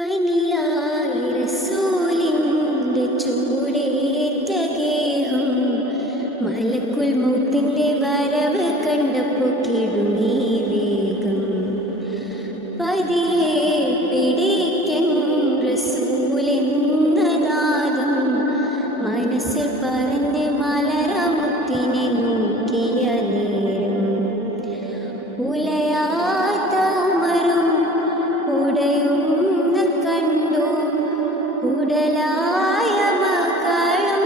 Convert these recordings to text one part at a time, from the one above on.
പനിയായി റസൂലിൻ്റെ ചൂടേറ്റ ഗേഹം മലക്കുൽ മൗത്തിൻ്റെ വരവ് കണ്ടപ്പോൾ കിടുങ്ങി വേഗം. പതിയെ പിടിക്കൻ റസൂലെന്ന നാദം മനസ്സിൽ പറഞ്ഞ് മലരമുത്തിനെ നോക്കിയ നേരം ഉലയാത്ത ഉമറും ഉടയുന്ന കണ്ടു, ഉടലായ മകളും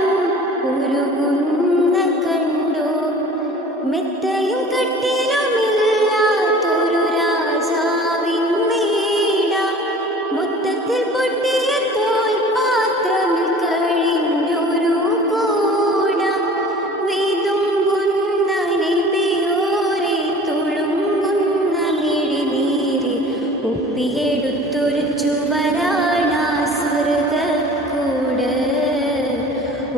ഉരുകുന്ന കണ്ടു. മെത്തയും കട്ടിലുമില്ലാത്തൊരു രാജാവിൻ വീട, മൊത്തത്തിൽ പൊട്ടിയ തോൽപാത്രമിൽ കഴിഞ്ഞൊരു കൂട. വിതുമ്പുന്ന നബിയോരെ തുളുമ്പുന്ന മിഴിനീര് ഒപ്പിയെടുത്തൊരു ചുവരാണാ സ്വർഗ്ഗക്കൂട്,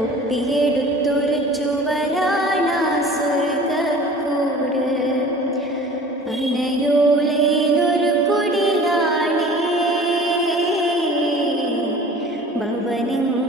ഒപ്പിയെടുത്തൊരു ചുവരാണാ സ്വർഗ്ഗക്കൂട്. അനയോലയിലൊരു കുടിലാണേ ഭവനങ്ങൾ